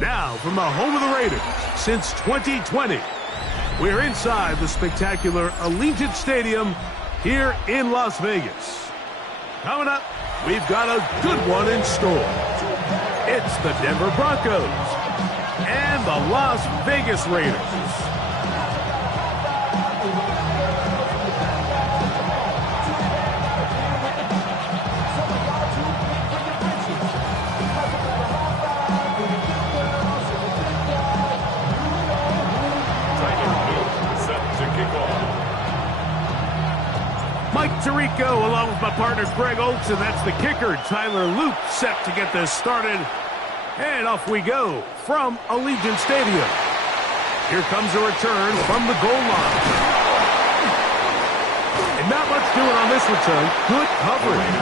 Now, from the home of the Raiders since 2020, we're inside the spectacular Allegiant Stadium here in Las Vegas. Coming up, we've got a good one in store. It's the Denver Broncos and the Las Vegas Raiders. Mike Tirico along with my partner Greg Oaks, and that's the kicker, Tyler Loop, set to get this started. And off we go from Allegiant Stadium. Here comes a return from the goal line. And not much doing on this return. Good coverage.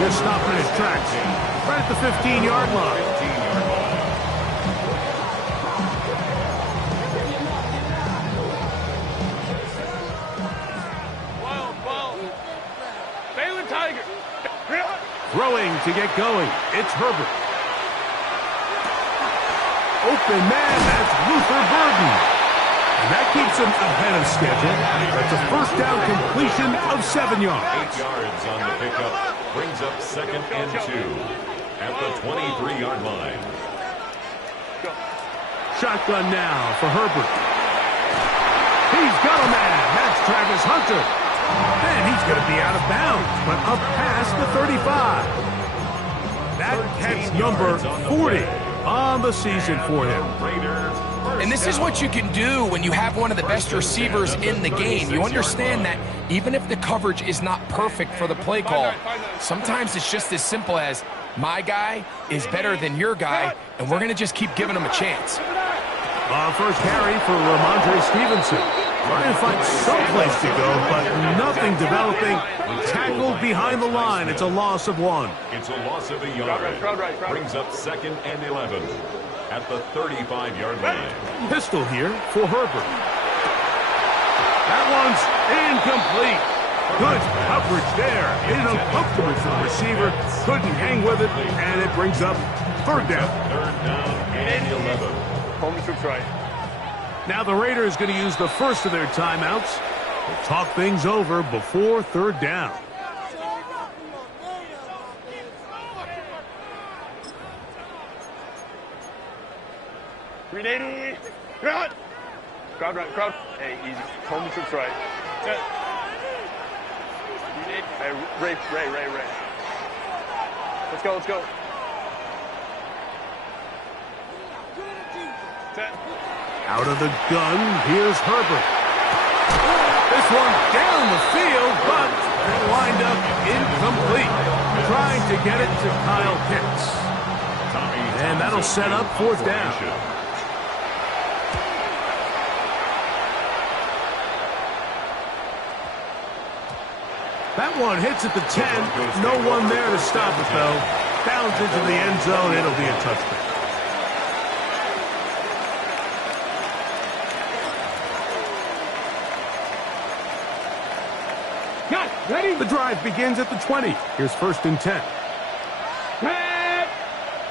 He's stopping his tracks right at the 15-yard line. Throwing to get going. It's Herbert. Open man, that's Luther Burden. And that keeps him ahead of schedule. That's a first down completion of 7 yards. 8 yards on the pickup. Brings up 2nd and 2 at the 23-yard line. Shotgun now for Herbert. He's got a man. That's Travis Hunter. And he's going to be out of bounds, but up past the 35. That catch number 40 on the season for him. And this is what you can do when you have one of the best receivers in the game. You understand that even if the coverage is not perfect for the play call, sometimes it's just as simple as my guy is better than your guy, and we're going to just keep giving him a chance. First carry for Ramondre Stevenson. Trying to find some place to go, but nothing developing. Tackled behind the line. It's a loss of 1. It's a loss of a yard. Brings up 2nd and 11 at the 35-yard line. Pistol here for Herbert. That one's incomplete. Good coverage there. Made it uncomfortable for the receiver. Couldn't hang with it, and it brings up 3rd down. 3rd down and 11. Home to try. Now the Raiders going to use the first of their timeouts to talk things over before 3rd down. Grenade! Crowd! Crowd right, crowd. Hey, easy. Home trips right. Hey, Ray. Let's go. Set. Out of the gun, here's Herbert. This one down the field, but it lined up incomplete. Trying to get it to Kyle Pitts. And that'll set up 4th down. That one hits at the 10. No one there to stop it, though. Bounds into the end zone. It'll be a touchdown. Ready? The drive begins at the 20. Here's 1st and 10.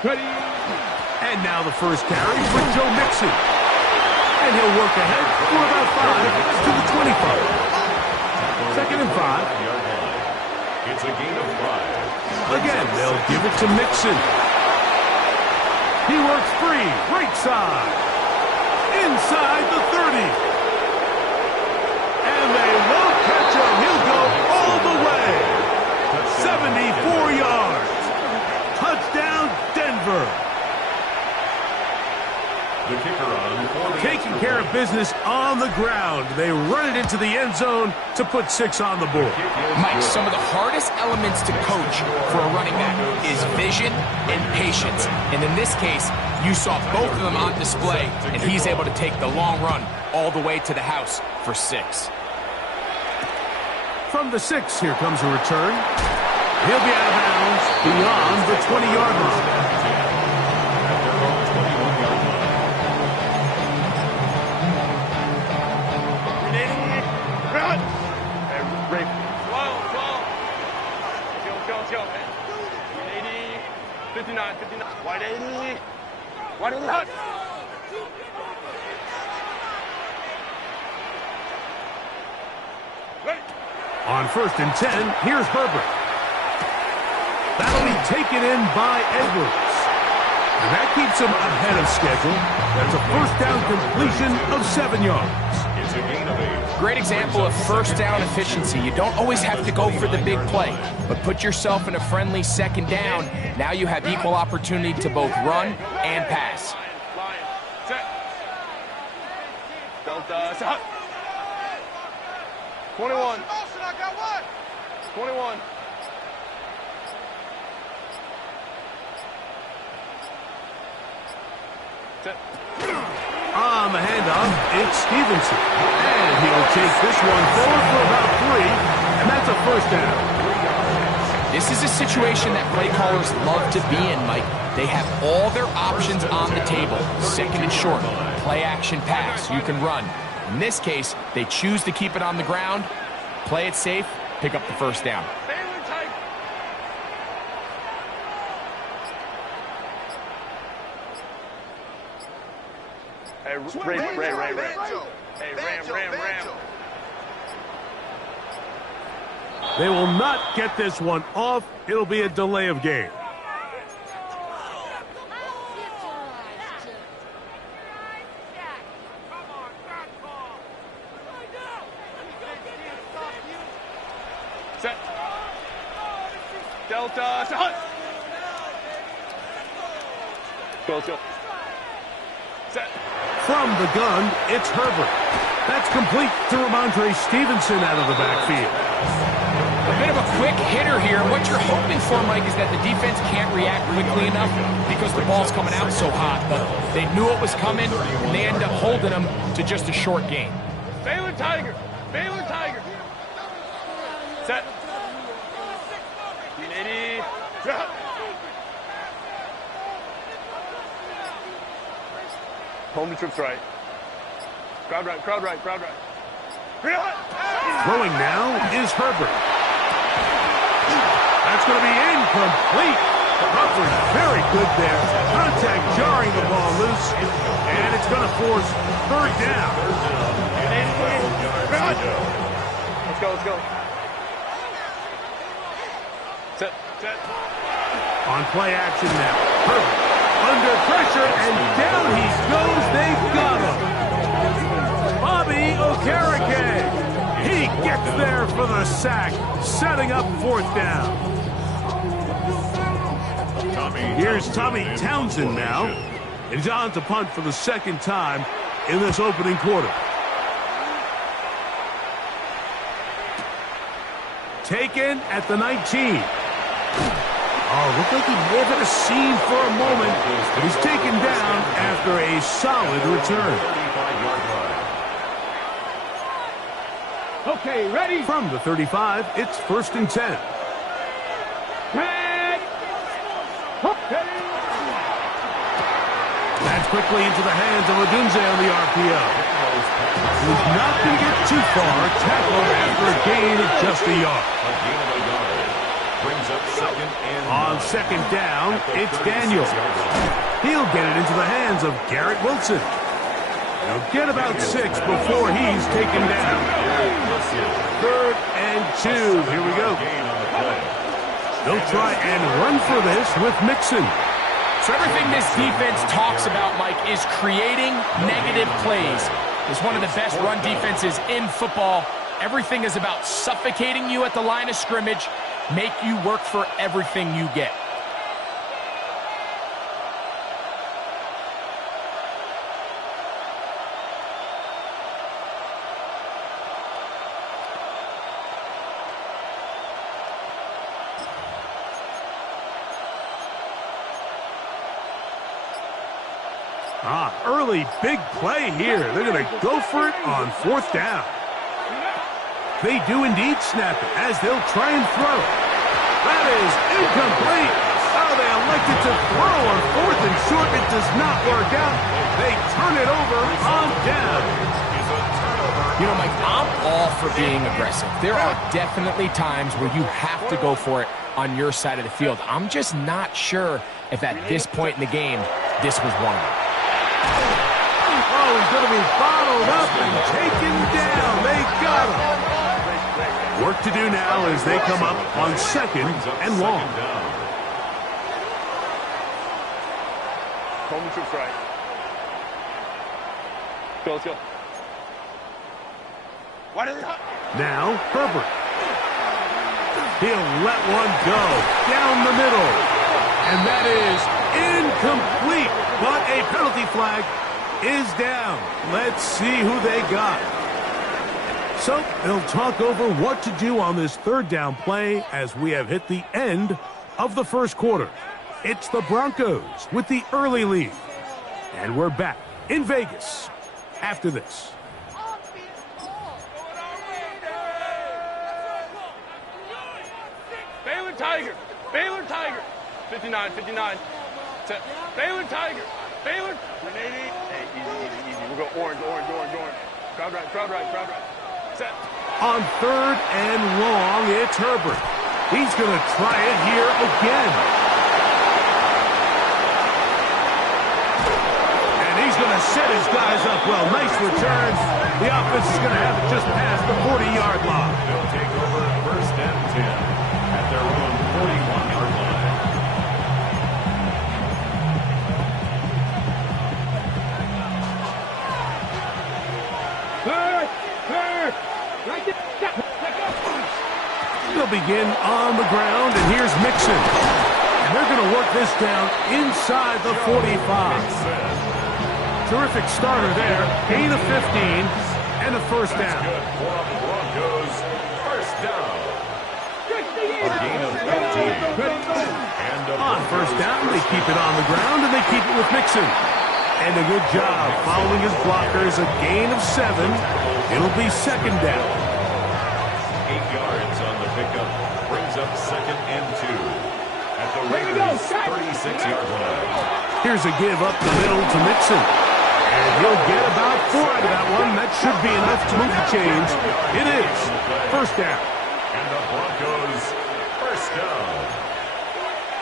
Ready. And now the first carry for Joe Mixon. And he'll work ahead for about 5 to the 25. 2nd and 5. It's a gain of 5. Again, they'll give it to Mixon. He works free, right side. Inside the 30. And they won't catch him. He'll go all the way. 74 yards. Touchdown, Denver. The kicker on for the Taking care of business on the ground. They run it into the end zone to put 6 on the board. Mike, some of the hardest elements to coach for a running back is vision and patience. And in this case, you saw both of them on display, and he's able to take the long run all the way to the house for 6. From the 6, here comes a return. He'll be out of bounds beyond the 20-yard line. 59, 59. Wide 80. Wide 80 hut. Ready. On 1st and 10, here's Herbert. That'll be taken in by Edwards. And that keeps him ahead of schedule. That's a first down completion of 7 yards. It's a gain of 8. Great example of first down efficiency. You don't always have to go for the big play, but put yourself in a friendly 2nd down. Now you have equal opportunity to both run and pass. Lion. Set. Delta. Set. 21. 21. Set. On the handoff, it's Stevenson. And he'll take this one forward for about 3, and that's a first down. This is a situation that play callers love to be in, Mike. They have all their options on the table. 2nd and short, play action pass, you can run. In this case, they choose to keep it on the ground, play it safe, pick up the first down. Hey, Ram. Hey, Ram. They will not get this one off. It'll be a delay of game. Set. Delta. Set. Go. Set. From the gun, it's Herbert. That's complete to Ramondre Stevenson out of the backfield. A bit of a quick hitter here. What you're hoping for, Mike, is that the defense can't react quickly enough because the ball's coming out so hot. But they knew it was coming, and they end up holding them to just a short gain. Baylor Tiger. Set. 80. Home to trips right. Crowd right. Throwing now is Herbert. That's going to be incomplete. Crawford very good there. Contact jarring the ball loose, and it's going to force 3rd down. Let's go. Set. On play action now. Herbert under pressure, and down he goes. They've got him. Bobby Okereke. He gets there for the sack, setting up 4th down. Here's Tommy Townsend now. And he's on to punt for the 2nd time in this opening quarter. Taken at the 19. Oh, looked like he may have hit a seam for a moment, but he's taken down after a solid return. Okay, ready? From the 35, it's 1st and 10. That's quickly into the hands of Odunze on the RPO. He's not going to get too far. Tackle after a gain of just a yard. Brings up 2nd and 9. On 2nd down, it's Daniels. He'll get it into the hands of Garrett Wilson. He'll get about 6 before he's taken down. 3rd and 2. Here we go. They'll try and run for this with Mixon. So everything this defense talks about, Mike, is creating negative plays. It's one of the best run defenses in football. Everything is about suffocating you at the line of scrimmage, make you work for everything you get. Early big play here. They're going to go for it on 4th down. They do indeed snap it as they'll try and throw. That is incomplete. Oh, they elected to throw on 4th and short. It does not work out. They turn it over on down. You know, Mike, I'm all for being aggressive. There are definitely times where you have to go for it on your side of the field. I'm just not sure if at this point in the game, this was one of them. Oh, he's going to be bottled up and taken down. They got him. Work to do now as they come up on 2nd and long. Coleman troops right. Go, let's go. Now, Herbert. He'll let one go down the middle. And that is incomplete. But a penalty flag is down. Let's see who they got. So they'll talk over what to do on this 3rd down play as we have hit the end of the 1st quarter. It's the Broncos with the early lead. And we're back in Vegas after this. Baylor Tiger. 59. Baylor Tiger. Baylor. 180. Hey, easy. We'll go orange. Crowd right. Set. On 3rd and long, it's Herbert. He's going to try it here again. And he's going to set his guys up well. Nice return. The offense is going to have it just past the 40-yard line. They'll take over 1st and 10 at their own 41-yard line. They'll begin on the ground, and here's Mixon. And they're going to work this down inside the 45. Terrific starter there. Gain of 15 and a 1st down. Good for the Broncos. 1st down. A gain of 15. And On 1st down, they keep it on the ground, and they keep it with Mixon. And a good job following his blockers. A gain of 7. It'll be 2nd down. 8 yards on the pickup. Brings up 2nd and 2. At the Raiders' 36-yard line. Here's a give up the middle to Mixon. And he'll get about 4 out of that one. That should be enough to move the chains. It is 1st down. And the Broncos 1st down.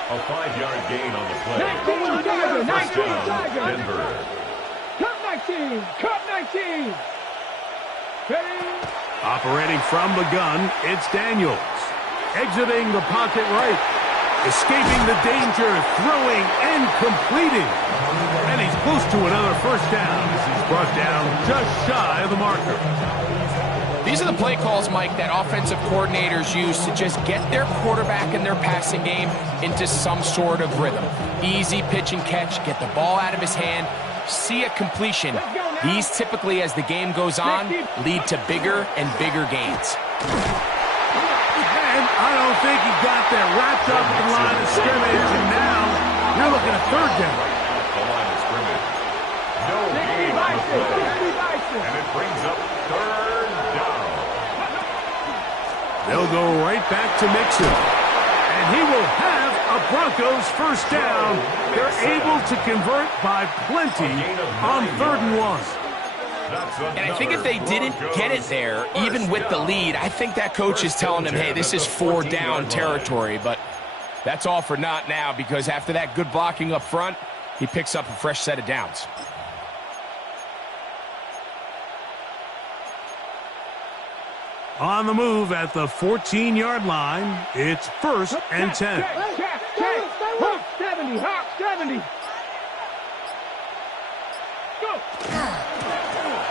A 5-yard gain on the play. 1st down, Denver. Cut 19. Operating from the gun, it's Daniels. Exiting the pocket right. Escaping the danger, throwing and completing. And he's close to another 1st down as he's brought down just shy of the marker. These are the play calls, Mike, that offensive coordinators use to just get their quarterback and their passing game into some sort of rhythm. Easy pitch and catch, get the ball out of his hand, see a completion. These typically, as the game goes on, lead to bigger and bigger gains. And I don't think he got that wrapped up in the line of scrimmage, and now you're looking at 3rd down. The line of scrimmage. No gain on the play. And it brings up 3rd down. They'll go right back to Mixon. And he will have a Broncos 1st down. They're able to convert by plenty on 3rd and 1. And I think if they didn't get it there, even with the lead, I think that coach is telling them, hey, this is 4th down territory. But that's all for naught now, because after that good blocking up front, he picks up a fresh set of downs. On the move at the 14-yard line, it's 1st and 10. Hawk 70. Go.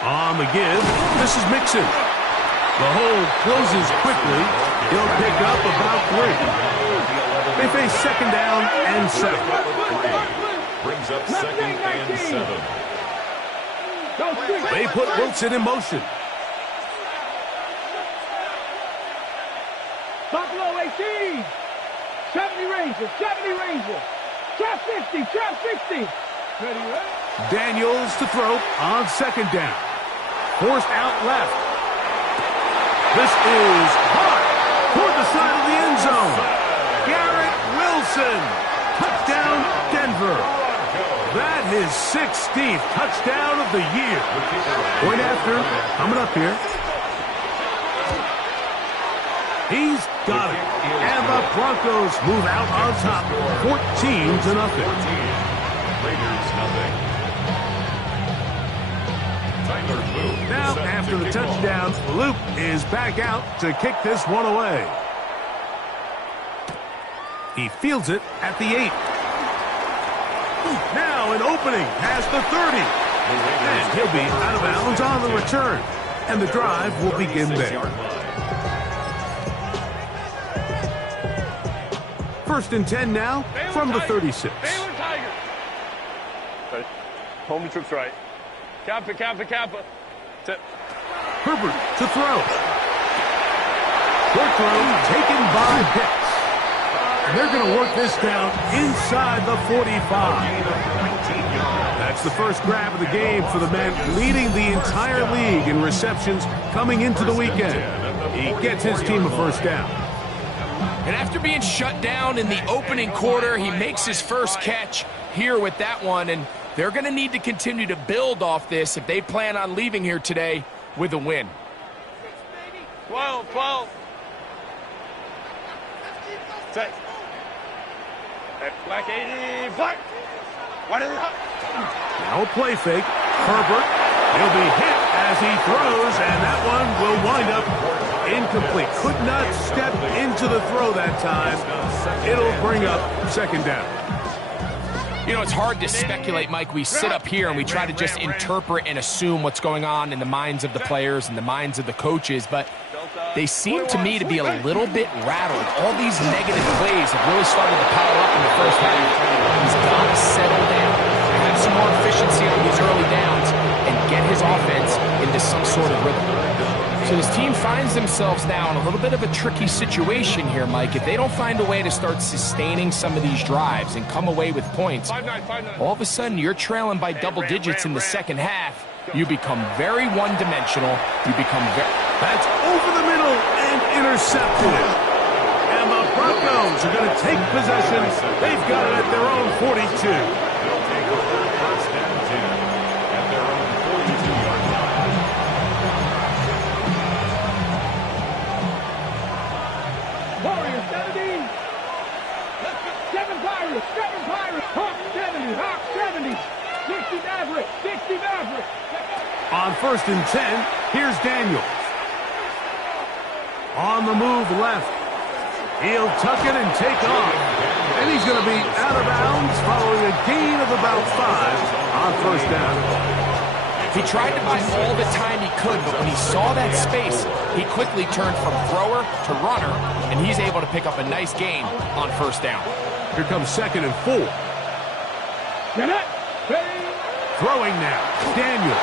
On the give, this is Mixon. The hole closes quickly. He'll pick up about 3. They face 2nd down and 7. Brings up 2nd and 7. They put Wilson in motion. Buffalo 18. 70 Ranger. Trap 60. Daniels to throw on 2nd down. Forced out left. This is hot toward the side of the end zone. Garrett Wilson. Touchdown, Denver. That is 16th touchdown of the year. Point after, coming up here. He's got it. And the Broncos move out on top, 14-0. Raiders, nothing. Now, after the touchdown, Luke is back out to kick this one away. He fields it at the 8. Now an opening past the 30. And he'll be out of bounds on the return. And the drive will begin there. 1st and 10 now from the 36. Home troops right. Kappa, Kappa, Kappa. Herbert to throw. Short throw taken by Pitts. And they're going to work this down inside the 45. That's the first grab of the game for the man leading the entire league in receptions coming into the weekend. He gets his team a first down. And after being shut down in the opening quarter, he makes his first catch here with that one. And they're going to need to continue to build off this if they plan on leaving here today with a win. 12, 12. Set. Black 80, black. What is it? Now a play fake. Herbert. He'll be hit as he throws, and that one will wind up incomplete. Could not step into the throw that time. It'll bring up second down. You know, it's hard to speculate, Mike. We sit up here and we try to just interpret and assume what's going on in the minds of the players and the minds of the coaches, but they seem to me to be a little bit rattled. All these negative plays have really started to pile up in the first half. He's got to settle down, have some more efficiency on these early downs, and get his offense into some sort of rhythm. So this team finds themselves now in a little bit of a tricky situation here, Mike. If they don't find a way to start sustaining some of these drives and come away with points, all of a sudden you're trailing by double digits in the second half. You become very one-dimensional. You become very... That's over the middle and intercepted. And the Broncos are going to take possession. They've got it at their own 42. They'll take over first and 10 at their own 42-yard line. Warriors 70. 7 Pirates. 7 Pirates. Hawks 70. Hawks 70. 60 Mavericks. 60 Mavericks. On 1st and 10, here's Daniels. On the move left. He'll tuck it and take off. And he's going to be out of bounds following a gain of about 5 on 1st down. He tried to buy all the time he could, but when he saw that space, he quickly turned from thrower to runner, and he's able to pick up a nice gain on 1st down. Here comes 2nd and 4. Throwing now. Daniels.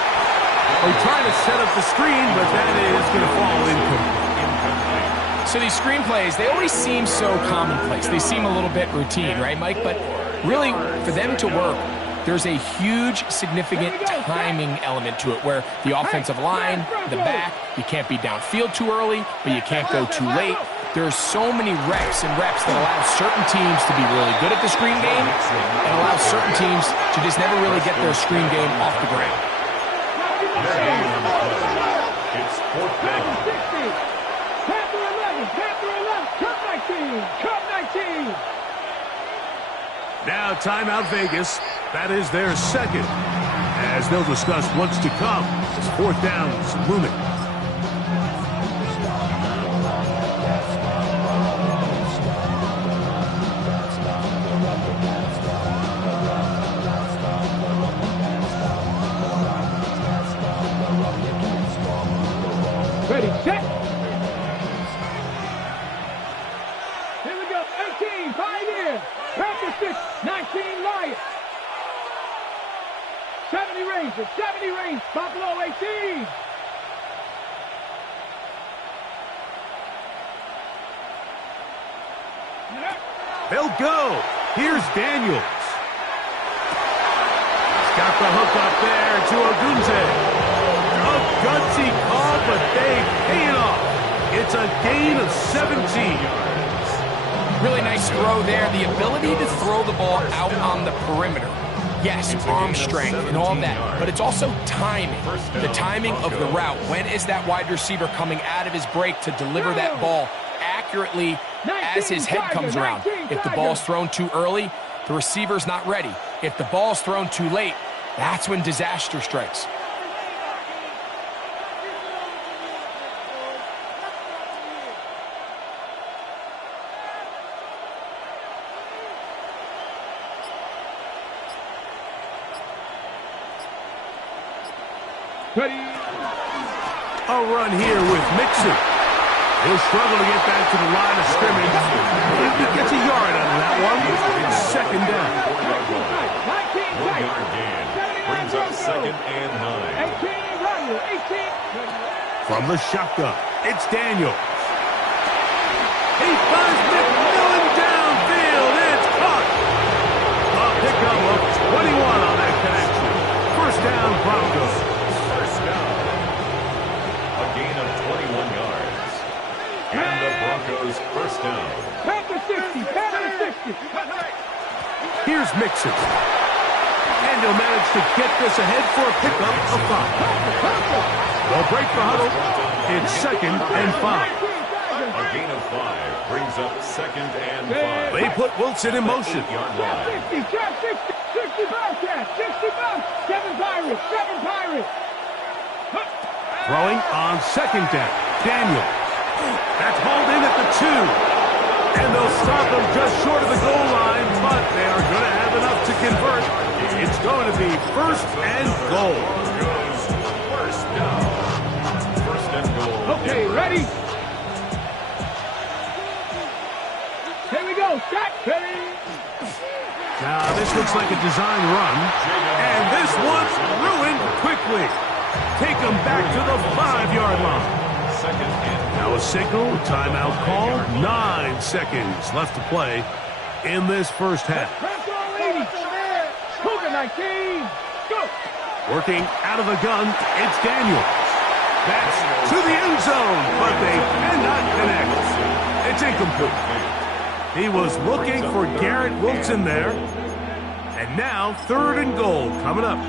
They're trying to set up the screen, but that is going to fall incomplete. So these screenplays, they always seem so commonplace. They seem a little bit routine, right, Mike? But really, for them to work, there's a huge, significant timing element to it where the offensive line, the back, you can't be downfield too early, but you can't go too late. There's so many reps that allow certain teams to be really good at the screen game and allow certain teams to just never really get their screen game off the ground. It's 4th down. Panther 11. Panther 11. Cup 19. Cup 19. Now timeout Vegas. That is their second. As they'll discuss what's to come as 4th down is looming. Ready, set. Here we go. 18, Pioneers. Panther 6, 19, Lions. 70 Rangers, 70 Rangers. Buffalo 18. They'll go. Here's Daniels. He's got the hook up there to Ogunze. A gutsy call, but they pay it off. It's a gain of 17. Really nice throw there. The ability to throw the ball out on the perimeter. Yes, arm strength and all that, but it's also timing. The timing of the route. When is that wide receiver coming out of his break to deliver that ball accurately as his head comes around. If the ball's thrown too early, the receiver's not ready. If the ball's thrown too late, that's when disaster strikes. Ready. A run here with Mixon. He'll struggle to get back to the line of scrimmage. If he gets a yard out of that one, it's second down. 1-yard gain brings up 2nd and 9. From the shotgun, it's Daniels. He finds McMillan downfield. It's caught. A pickup of 21 on that connection. First down, Broncos. First down. A gain of 21 yards. And the Broncos first down. Panther 60. Panther 60. Here's Mixon. And he'll manage to get this ahead for a pickup of 5. They'll break the huddle. It's 2nd and 5. A gain of 5 brings up 2nd and 5. They put Wilson in motion. 8-yard line. 60, 60 Bobcats, 60 Bucks, 7 Pirates, 7 Pirates. Throwing on 2nd down. Daniel. That's hauled in at the 2. And they'll stop him just short of the goal line, but they are going to have enough to convert. It's going to be 1st and goal. First down. 1st and goal. Okay, ready? Here we go. Set. Ready? Now, this looks like a design run. And this one's ruined quickly. Take them back to the 5-yard line. 2nd and Now a signal, timeout called. 9 seconds left to play in this first half. Press on, ladies. Cougar 19. Go. Working out of the gun, it's Daniels. That's to the end zone, but they cannot connect. It's incomplete. He was looking for Garrett Wilson there. And now 3rd and goal coming up.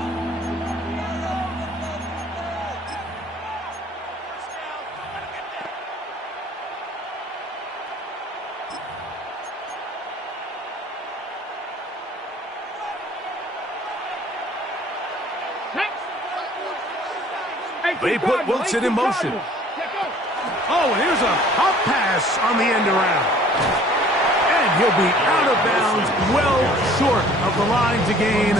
They put Wilson in motion. Oh, and here's a hop pass on the end around. And he'll be out of bounds, well short of the line to gain.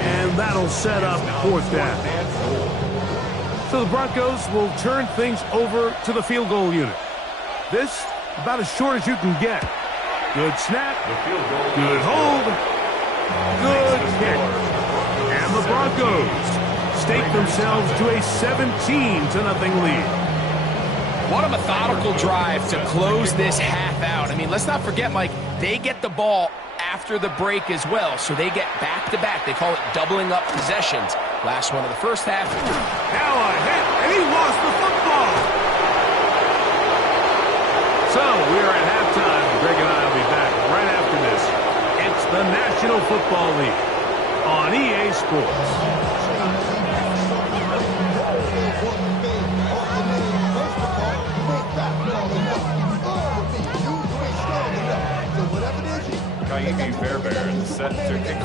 And that'll set up 4th down. So the Broncos will turn things over to the field goal unit. This, about as short as you can get. Good snap. Good hold. Good kick. And the Broncos stake themselves to a 17-0 lead. What a methodical drive to close this half out. I mean, let's not forget, Mike, they get the ball after the break as well, so they get back-to-back. They call it doubling up possessions. Last one of the first half. Now a hit, and he lost the football. So we're at halftime. Greg and I will be back right after this. It's the National Football League on EA Sports.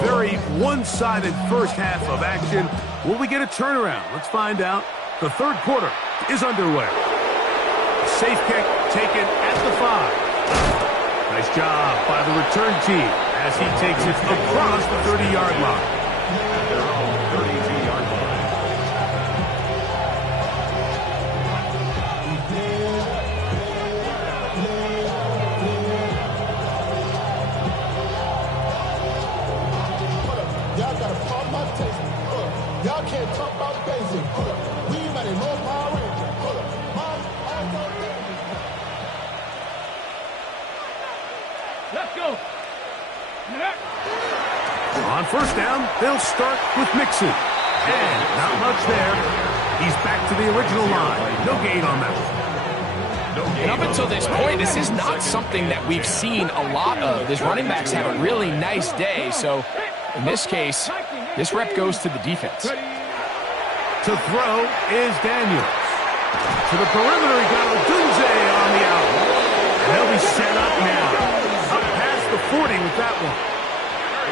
Very one-sided first half of action. Will we get a turnaround? Let's find out. The 3rd quarter is underway. A safe kick taken at the 5. Nice job by the return team as he takes it across the 30-yard line. At their own 32-yard line. Y'all gotta pump my taste. Y'all can't talk about basic. We might have no Power Ranger. Let's go. On first down, they'll start with Mixon. And not much there. He's back to the original line. No gain on that one. And up until this point, this is not something that we've seen a lot of. These running backs have a really nice day, so in this case, this rep goes to the defense. To throw is Daniels. To the perimeter, he got Odunze on the out. And They'll be set up now. Up past the 40 with that one.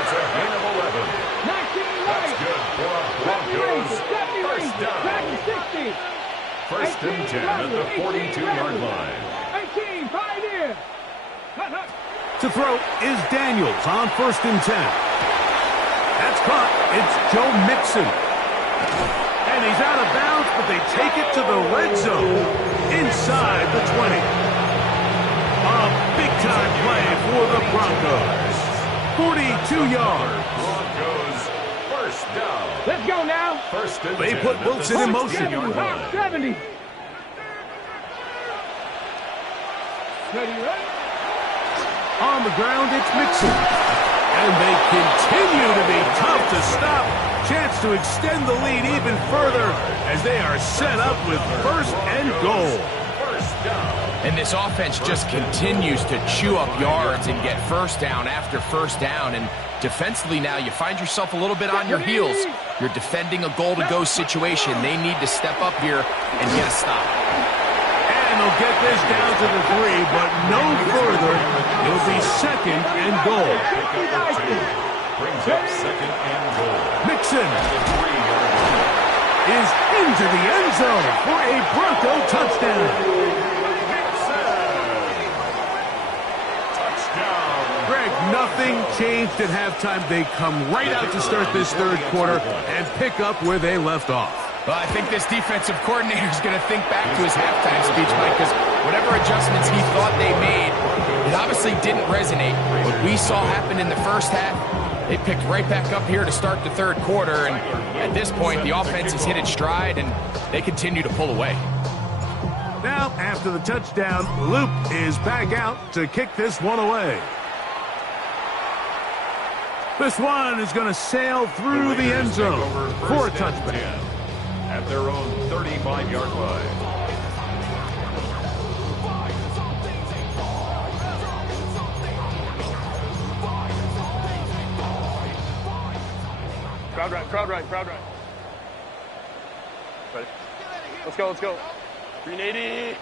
It's a gain of 11. 19 That's right. good for Broncos. First down. 60. First and 10 at the 42-yard line. 18, 5 in. To throw is Daniels on first and 10. That's caught. It's Joe Mixon. And he's out of bounds, but they take it to the red zone inside the 20. A big-time play for the Broncos. 42 yards. Broncos first down. Let's go now. First and They 10 put at the Wilson in motion. 16-yard line. 70. Ready, right? On the ground, it's Mixon. And they continue to be tough to stop. Chance to extend the lead even further as they are set up with first and goal. First down. And this offense just continues to chew up yards and get first down after first down. And defensively now, you find yourself a little bit on your heels. You're defending a goal-to-go situation. They need to step up here and get a stop. And they'll get this down to the 3, but no further. It'll be second and goal. Brings up second and goal. Mixon The 3-yard line. is into the end zone for a Bronco touchdown. Touchdown. Greg, nothing changed at halftime. They come right out to start this third quarter and pick up where they left off. Well, I think this defensive coordinator is going to think back to his halftime speech, Mike, because whatever adjustments he thought they made, it obviously didn't resonate. What we saw happen in the first half, they picked right back up here to start the third quarter, and at this point, the offense has hit its stride, and they continue to pull away. Now, after the touchdown, Luke is back out to kick this one away. This one is going to sail through the end zone for a touchback. At their own 35-yard line. Crowd right, crowd right, crowd right. Ready? Let's go, let's go. 380.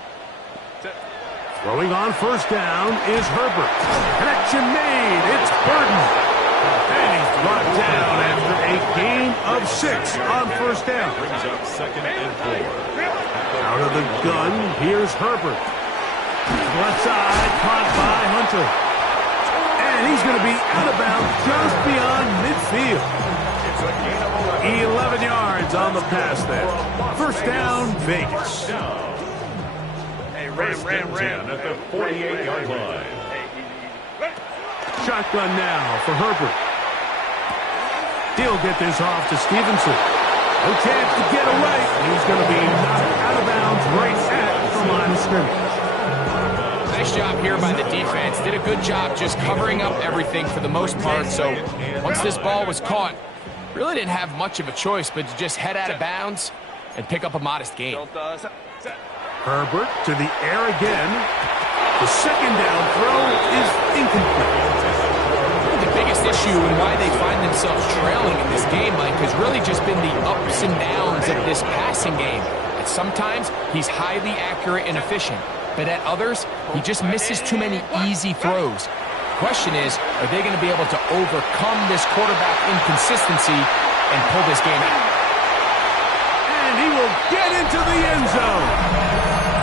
Throwing on first down is Herbert. Connection made. It's Burton. And he's brought down after a gain of 6 on first down. Brings up second and 4. Out of the gun, here's Herbert. Left side, caught by Hunter. And he's going to be out of bounds just beyond midfield. It's a gain of 11 yards on the pass there. First down, Vegas. Hey, First and 10 at the 48-yard line. Hey, easy. Shotgun now for Herbert. He'll get this off to Stevenson. No chance to get away. He's going to be knocked out of bounds right at the line of scrimmage. Nice job here by the defense. Did a good job just covering up everything for the most part. So once this ball was caught, really didn't have much of a choice but to just head out of bounds and pick up a modest gain. Herbert to the air again. The second down throw is incomplete. The biggest issue and why they find themselves trailing in this game, Mike, has really just been the ups and downs of this passing game. And sometimes he's highly accurate and efficient, but at others, he just misses too many easy throws. The question is, are they going to be able to overcome this quarterback inconsistency and pull this game out? And he will get into the end zone.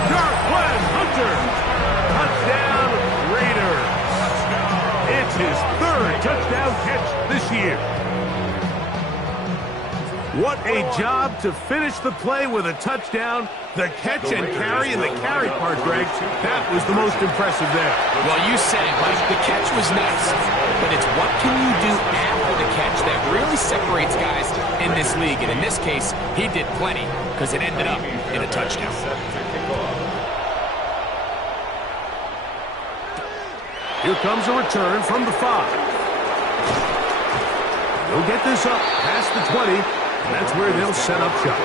Darquez Hunter. Touchdown, Raiders. It's his third touchdown catch this year. What a job to finish the play with a touchdown. The catch and carry, and the carry part, Greg, that was the most impressive there. Well, you said it, Mike. The catch was nice, but it's what can you do after the catch that really separates guys in this league. And in this case, he did plenty because it ended up in a touchdown. Here comes a return from the 5. They'll get this up past the 20, and that's where they'll set up shop.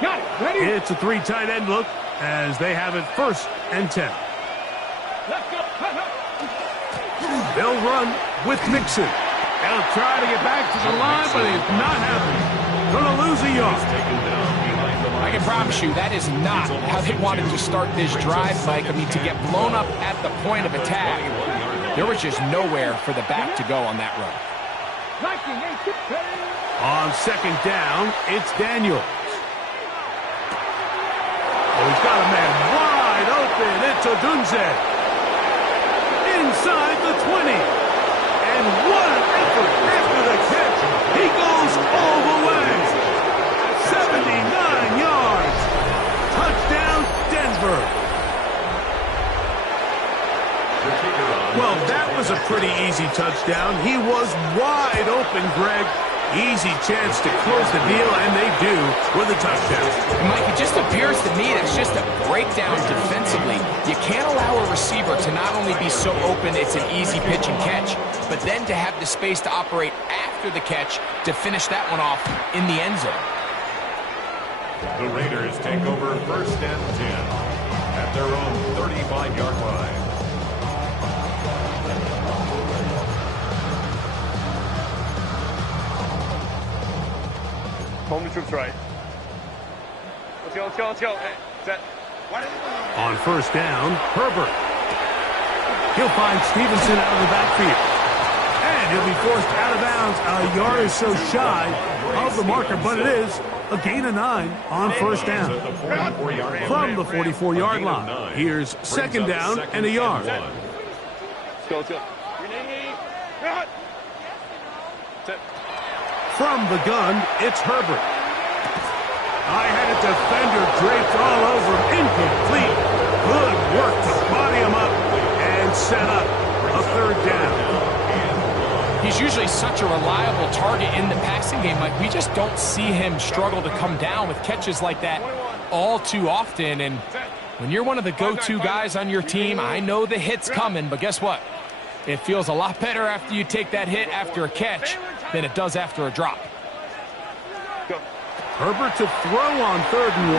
Got it. Ready? It's a 3 tight end look as they have it first and 10. Let's go. They'll run with Mixon. They'll try to get back to the line, but it's not happening. Going to lose a yard. Taken down behind the I can promise you that is not how they wanted to start this drive, Mike. I mean, to get blown up at the point of attack, there was just nowhere for the back to go on that run. On second down, it's Daniels. Oh, he's got a man wide open. It's Odunze. Inside the 20. And what an effort after the catch. He goes all the way. 79 yards. Touchdown, Denver. Well, that was a pretty easy touchdown. He was wide open, Greg. Easy chance to close the deal, and they do with a touchdown. Mike, it just appears to me that's just a breakdown defensively. You can't allow a receiver to not only be so open it's an easy pitch and catch, but then to have the space to operate after the catch to finish that one off in the end zone. The Raiders take over 1st and 10 at their own 35-yard line. Home troops right. Let's go, let's go, let's go. Hey, set. On first down, Herbert. He'll find Stevenson out of the backfield. And he'll be forced out of bounds a yard or so shy of the marker, but it is a gain of 9 on first down. From the 44-yard line, here's second down and a yard. Let's go, let's go. Set. From the gun, it's Herbert. I had a defender draped all over him. Incomplete. Good work to body him up and set up a third down. He's usually such a reliable target in the passing game. Like, we just don't see him struggle to come down with catches like that all too often. And when you're one of the go-to guys on your team, I know the hit's coming, but guess what? It feels a lot better after you take that hit after a catch than it does after a drop. Herbert to throw on 3rd and 1.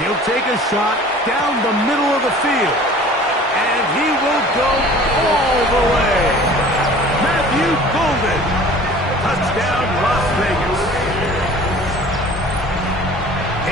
He'll take a shot down the middle of the field. And he will go all the way. Matthew Golden. Touchdown, Las Vegas.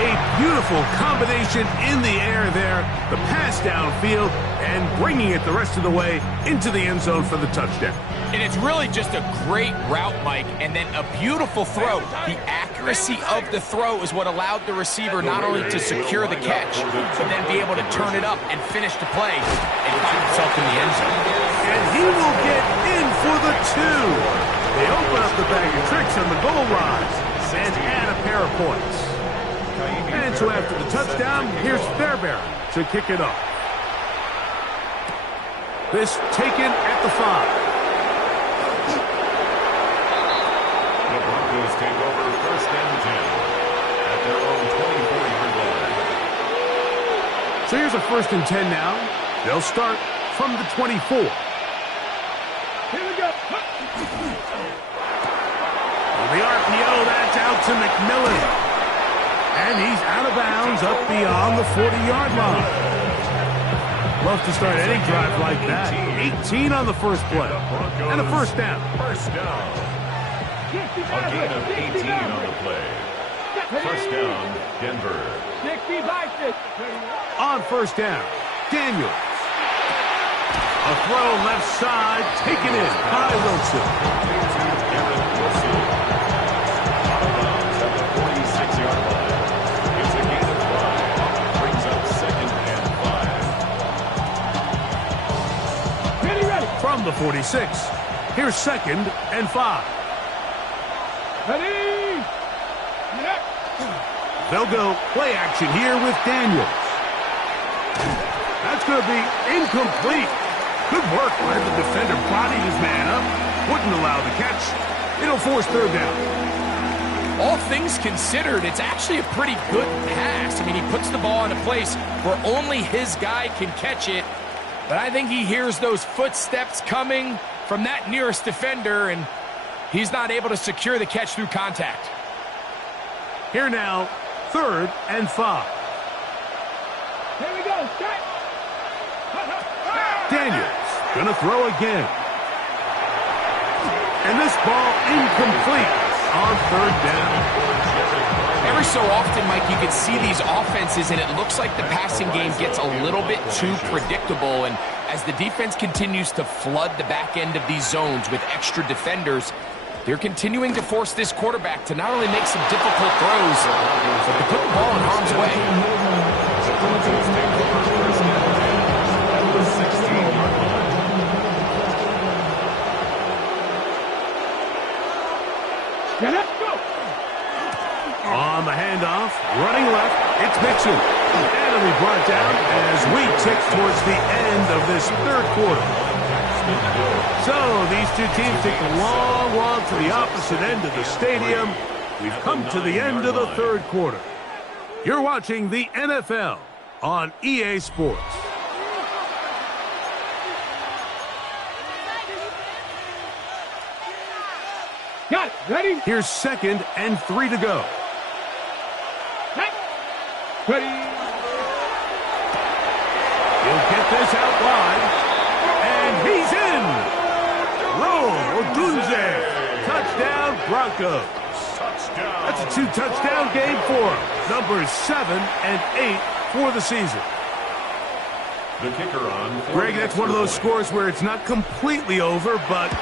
A beautiful combination in the air there. The pass downfield and bringing it the rest of the way into the end zone for the touchdown. And it's really just a great route, Mike, and then a beautiful throw. The accuracy of the throw is what allowed the receiver not only to secure the catch, but then be able to turn it up and finish the play and find himself in the end zone. And he will get in for the 2. They open up the bag of tricks on the goal line and add a pair of points. And so after the touchdown, here's Fairbairn to kick it off. This taken at the 5. The Broncos take over 1st and 10 at their own 24-yard line. So here's a 1st and 10 now. They'll start from the 24. Here we go. The RPO, that's out to McMillan. And he's out of bounds up beyond the 40-yard line. Love to start any drive like that. 18 on the first play. And a first down. First down. A gain of 18 on the play. First down, Denver. 60 by 6. On first down, Daniels. A throw left side, taken in by Wilson. Aaron Wilson. Out of bounds at the 46-yard line. It's a gain of 5. Brings up 2nd and 5. Ready. From the 46, here's 2nd and 5. Ready. They'll go play action here with Daniels. That's going to be incomplete. Good work by the defender. Bodied his man up. Wouldn't allow the catch. It'll force 3rd down. All things considered, it's actually a pretty good pass. I mean, he puts the ball in a place where only his guy can catch it. But I think he hears those footsteps coming from that nearest defender, and he's not able to secure the catch through contact. Here now, 3rd and 5. Here we go. Set. Daniels gonna throw again. And this ball incomplete on 3rd down. Every so often, Mike, you can see these offenses, and it looks like the passing game gets a little bit too predictable. And as the defense continues to flood the back end of these zones with extra defenders, they're continuing to force this quarterback to not only make some difficult throws, but to put the ball in harm's way. The Broncos take over first and 10 at the 16-yard line. Get up, go! On the handoff, running left, it's Mixon. And it'll be brought down as we tick towards the end of this third quarter. So these two teams take a long walk to the opposite end of the stadium. We've come to the end of the third quarter. You're watching the NFL on EA Sports. Got it. Ready? Here's 2nd and 3 to go. Set. Ready? He'll get this out wide. And he's in! Roll Odunze. Touchdown, Broncos. Touchdown. That's a 2-touchdown game for him. Numbers 7 and 8 for the season. The kicker on. Greg, that's one of those scores where it's not completely over, but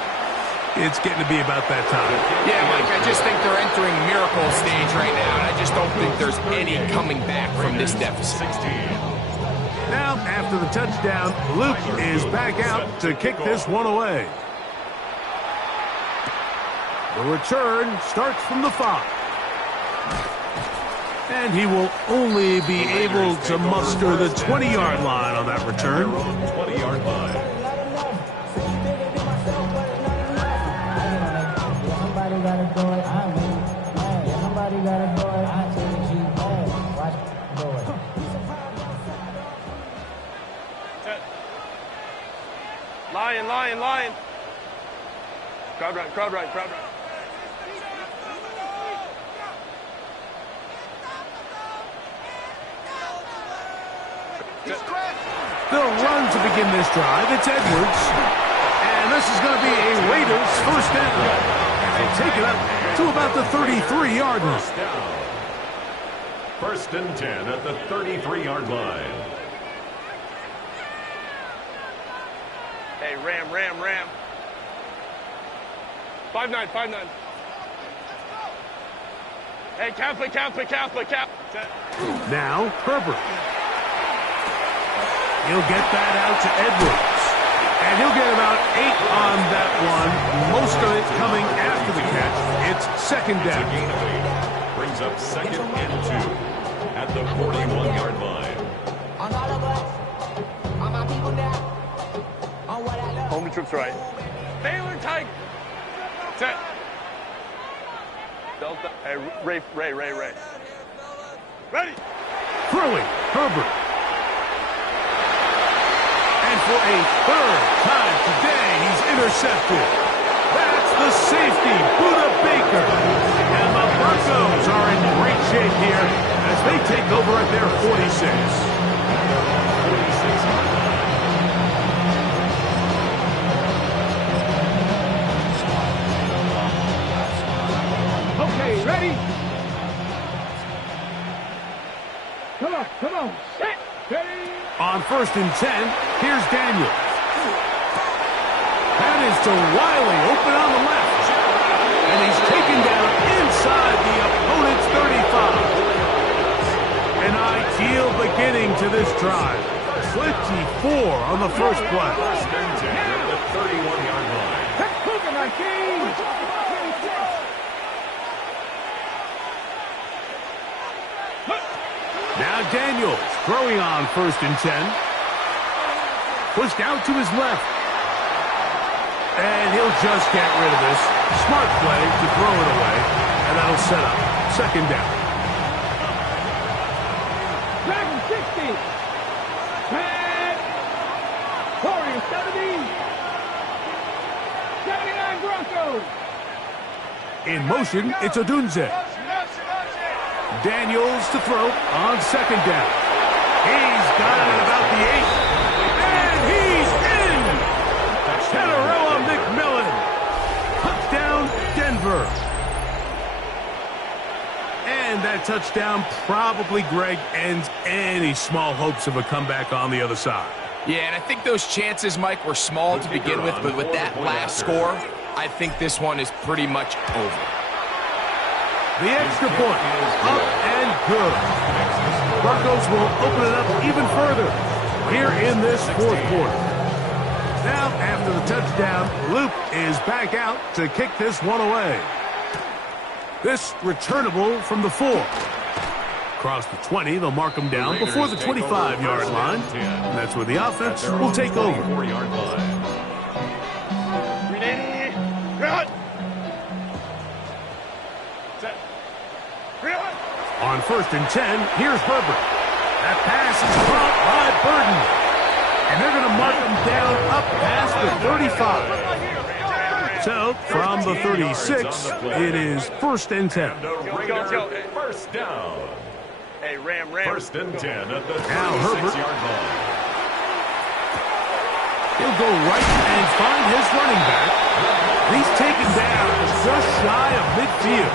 it's getting to be about that time. Yeah, Mike, I just think they're entering miracle stage right now, and I just don't think there's any coming back from this deficit. 16. Now, after the touchdown, Luke is back out to kick this one away. The return starts from the 5. And he will only be able to muster the 20-yard line on that return. 20-yard line. Lion. Crowd right. They'll run to begin this drive. It's Edwards. And this is going to be a Raiders first down. They take it up to about the 33-yard line. First and 10 at the 33-yard line. Hey, Ram. 5-9. Hey, Catholic. Now, Herbert. He'll get that out to Edwards. And he'll get about 8 on that one. Most of it coming after the catch. It's second down. Gain of 8. Brings up 2nd and 2 at the 41-yard line. Home troops right. Baylor Tiger. Set. Delta. Hey, Ray. Ready. Throwing, Herbert. And for a third time today, he's intercepted. That's the safety, Buda Baker. And the Broncos are in great shape here as they take over at their 46. Okay, ready? Come on. Set. Ready? On 1st and 10, here's Daniels. That is to Wiley, open on the left. And he's taken down inside the opponent's 35. An ideal beginning to this drive. 24 on the first play. First and 10 at the 31-yard line. Let's cook it, my king! Now Daniels throwing on 1st and 10. Pushed out to his left. And he'll just get rid of this. Smart play to throw it away. And that'll set up second down. Dragon 60. Pat. Warriors 70. 79 Broncos. In motion, it's Odunze. Daniels to throw on second down. He's got it at about the 8. And he's in! Teteroa McMillan. Touchdown, Denver. And that touchdown probably, Greg, ends any small hopes of a comeback on the other side. Yeah, and I think those chances, Mike, were small to begin with, but with that last score, I think this one is pretty much over. The extra point, up and good. Broncos will open it up even further here in this fourth quarter. Now, after the touchdown, Luke is back out to kick this one away. This returnable from the 4. Across the 20, they'll mark them down before the 25-yard line. And that's where the offense will take over. 4-yard line. On 1st and 10, here's Herbert. That pass is caught by Burden. And they're going to mark him down up past the 35. So, from the 36, it is 1st and 10. First down. Hey, Ram. 1st and 10 at the 36-yard line. He'll go right and find his running back. He's taken down just shy of midfield.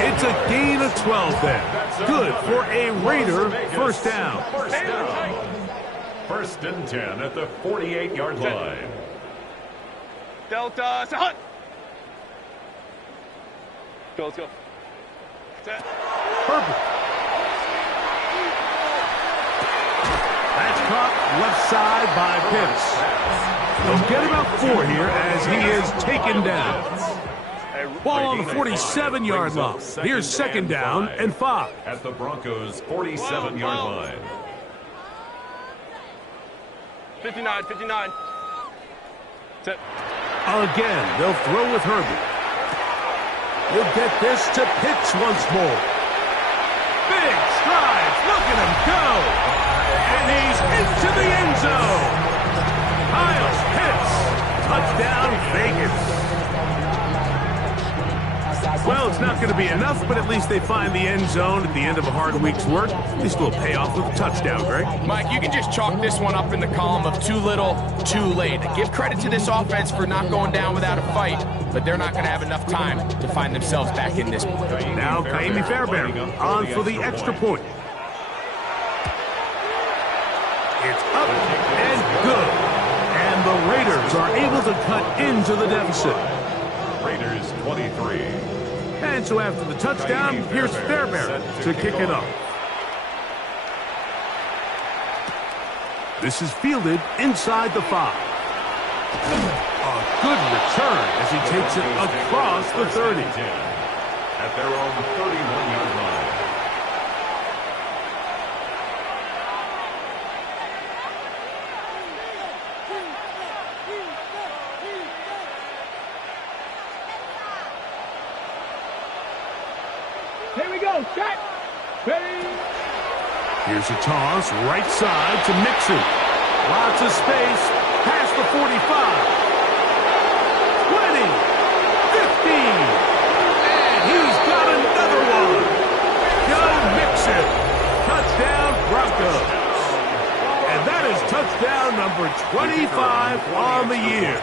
It's a gain of 12 there. Good for a Raider first down. 1st and 10 at the 48-yard line. Delta, hut. Let's go. Perfect. That's caught left side by Pitts. They'll get about 4 here as he is taken down. Ball on the 47-yard line. Here's 2nd down and 5. At the Broncos' 47-yard line. 59. Again, they'll throw with Herbert. He'll get this to Pitts once more. Big strides. Look at him go. And he's into the end zone. Kyle Pitts. Touchdown, Vegas. Well, it's not going to be enough, but at least they find the end zone at the end of a hard week's work. At least we'll pay off with a touchdown, Greg. Mike, you can just chalk this one up in the column of too little, too late. Give credit to this offense for not going down without a fight, but they're not going to have enough time to find themselves back in this one. Now, Kaimi Fairbairn on for the extra point. It's up and good. And the Raiders are able to cut into the deficit. Raiders 23. And so after the touchdown, here's Fairbairn to kick it off. This is fielded inside the 5. A good return as he takes it across the 30. At their own 31-yard line. Here we go. Set. Ready. Here's a toss, right side to Mixon. Lots of space, past the 45. 20, 15, and he's got another one. Go Mixon. Touchdown, Broncos. And that is touchdown number 25 on the year.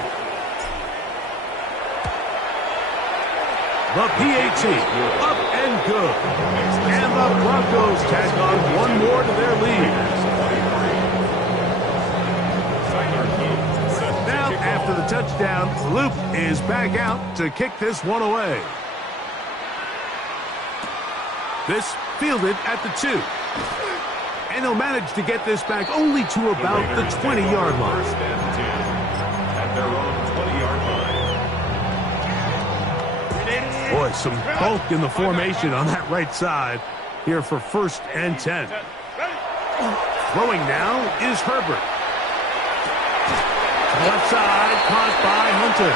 The PAT, up and good. And the Broncos tack on one more to their lead. Now, after the touchdown, Luke is back out to kick this one away. This fielded at the 2. And he'll manage to get this back only to about the 20-yard line. First and 10 at their own 20-yard line. Boy, some bulk in the formation on that right side here for 1st and 10. Throwing now is Herbert. Left side, caught by Hunter.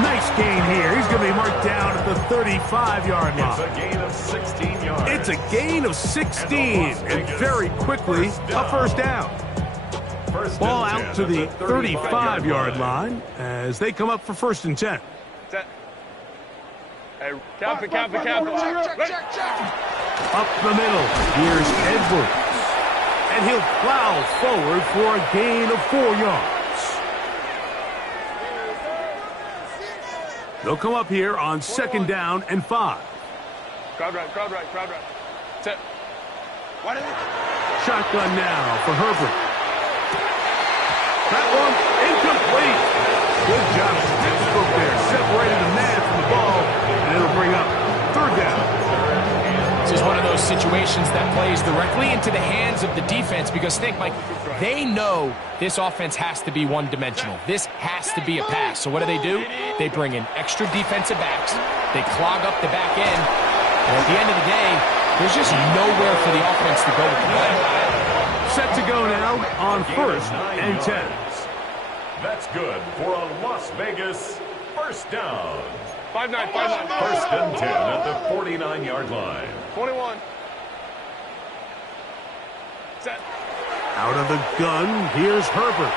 Nice gain here. He's going to be marked down at the 35-yard line. It's a gain of 16 yards. It's a gain of 16, and very quickly, a first down. Ball out to the 35-yard line as they come up for 1st and 10. Hey, count it. Up the middle, here's Edwards. And he'll plow forward for a gain of 4 yards. They'll come up here on 2nd down and 5. Crowd right, crowd right, crowd right. Set. Wide open. Shotgun now for Herbert. That one incomplete. Good job. Sticksbrook there. Separated the man from the ball, and it'll bring up third down. This is one of those situations that plays directly into the hands of the defense because think, Mike, they know this offense has to be one-dimensional. This has to be a pass. So what do? They bring in extra defensive backs. They clog up the back end. And at the end of the day, there's just nowhere for the offense to go with the play. Set to go now on 1st and 10. That's good for a Las Vegas first down. 5-9, 5-9. First and 10 at the 49-yard line. 21. Set. Out of the gun, here's Herbert.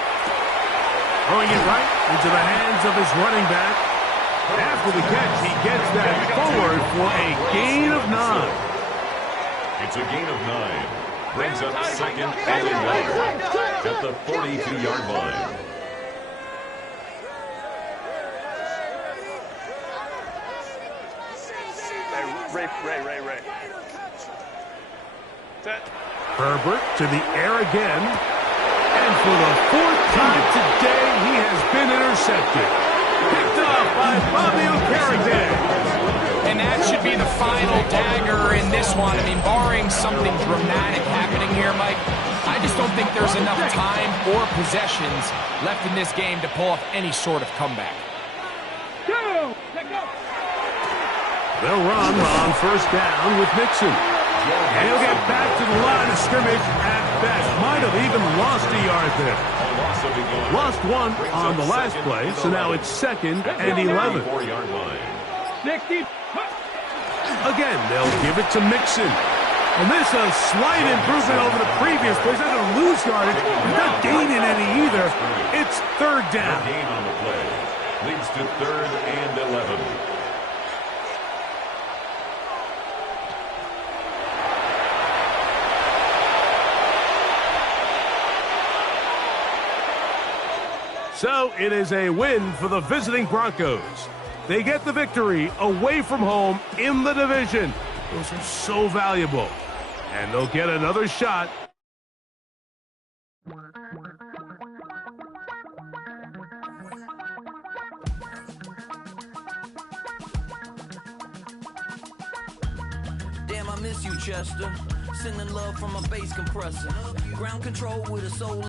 Throwing it right into the hands of his running back. After the catch, he gets that forward for a gain of 9. It's a gain of 9. Brings up second and 11 at the 42-yard line. Ray. Set. Herbert to the air again. And for the 4th time today, he has been intercepted. Picked off by Fabio Carrington. And that should be the final dagger in this one. I mean, barring something dramatic happening here, Mike, I just don't think there's enough time or possessions left in this game to pull off any sort of comeback. They'll run on 1st down with Mixon. And he'll get back to the line of scrimmage at best. Might have even lost a yard there. Lost one on the last play, so now it's 2nd and 11. 4-yard line. Again, they'll give it to Mixon. And this a slight improvement over the previous plays. They're going to lose yardage. They're not gaining any either. It's 3rd down. Gain on the play. Leads to 3rd and 11. So it is a win for the visiting Broncos. They get the victory away from home in the division. Those are so valuable. And they'll get another shot. Damn, I miss you, Chester. Sending love from a bass compressor. Ground control with a soul.